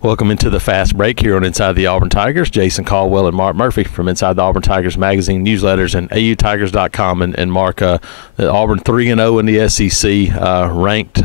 Welcome into the fast break here on Inside the Auburn Tigers. Jason Caldwell and Mark Murphy from Inside the Auburn Tigers magazine, newsletters, and autigers.com. And Mark, Auburn 3-0 in the SEC, ranked,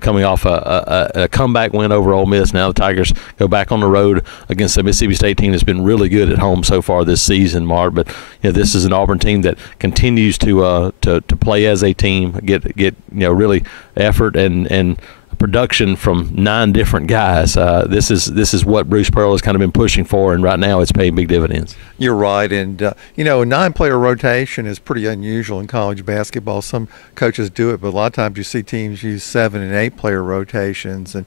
coming off a comeback win over Ole Miss. Now the Tigers go back on the road against the Mississippi State team that's been really good at home so far this season, Mark. But this is an Auburn team that continues to play as a team, get really effort and production from 9 different guys. This is what Bruce Pearl has kind of been pushing for, and right now it's paying big dividends. You're right, and a 9-player rotation is pretty unusual in college basketball. Some coaches do it, but a lot of times you see teams use 7- and 8-player rotations, and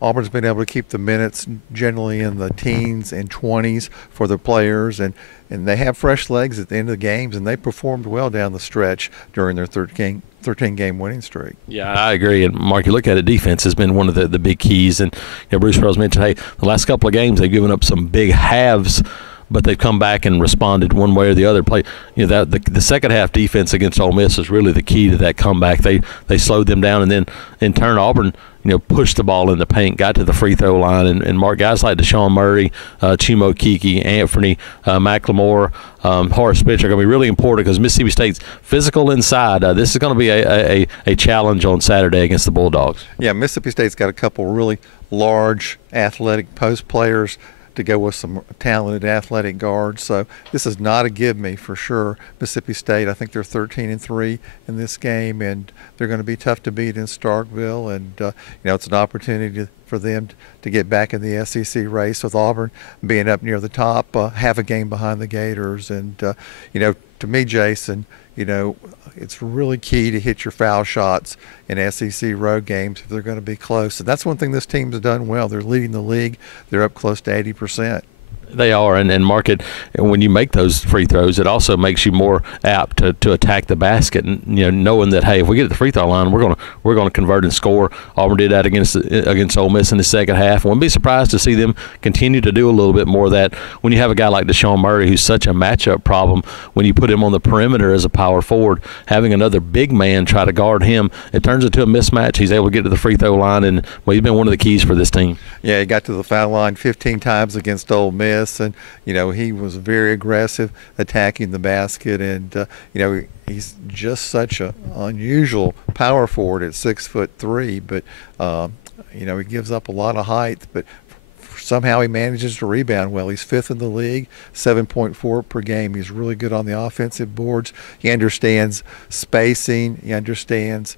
Auburn's been able to keep the minutes generally in the teens and 20s for the players, and they have fresh legs at the end of the games, and they performed well down the stretch during their 13-game winning streak. Yeah, I agree. And Mark, you look at it, defense has been one of the big keys. And Bruce Pearl's mentioned, hey, the last couple of games they've given up some big halves, but they've come back and responded one way or the other. The second half defense against Ole Miss is really the key to that comeback. They slowed them down, and then in turn Auburn pushed the ball in the paint, got to the free throw line, and Mark, guys like Deshaun Murray, Chimo Kiki, Anthony McLemore, Horace Pitch are going to be really important because Mississippi State's physical inside. This is going to be a challenge on Saturday against the Bulldogs. Yeah, Mississippi State's got a couple really large athletic post players to go with some talented athletic guards. So this is not a give me for sure. Mississippi State, I think they're 13-3 in this game, and they're going to be tough to beat in Starkville. And it's an opportunity for them to get back in the SEC race, with Auburn being up near the top, half a game behind the Gators. And to me, Jason, it's really key to hit your foul shots in SEC road games if they're going to be close. And that's one thing this team's done well. They're leading the league. They're up close to 80%. They are, and Mark, when you make those free throws, it also makes you more apt to attack the basket, and knowing that, hey, if we get at the free throw line, we're going to convert and score. Auburn did that against Ole Miss in the second half. I wouldn't be surprised to see them continue to do a little bit more of that. When you have a guy like Deshaun Murray, who's such a matchup problem, when you put him on the perimeter as a power forward, having another big man try to guard him, it turns into a mismatch. He's able to get to the free throw line, and he's been one of the keys for this team. Yeah, he got to the foul line 15 times against Ole Miss. And he was very aggressive attacking the basket, and he's just such an unusual power forward at 6'3", but he gives up a lot of height, but somehow he manages to rebound well. He's 5th in the league, 7.4 per game. He's really good on the offensive boards. He understands spacing. He understands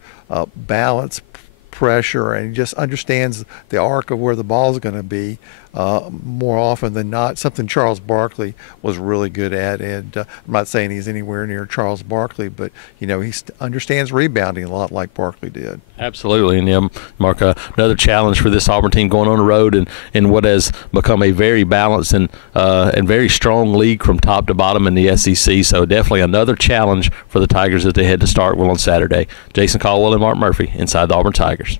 balance, pressure, and he just understands the arc of where the ball is going to be more often than not, something Charles Barkley was really good at. And I'm not saying he's anywhere near Charles Barkley, but he understands rebounding a lot like Barkley did. Absolutely. And Mark, another challenge for this Auburn team going on the road and in what has become a very balanced and very strong league from top to bottom in the SEC. So definitely another challenge for the Tigers as they head to Starkville on Saturday. Jason Caldwell and Mark Murphy, Inside the Auburn Tigers.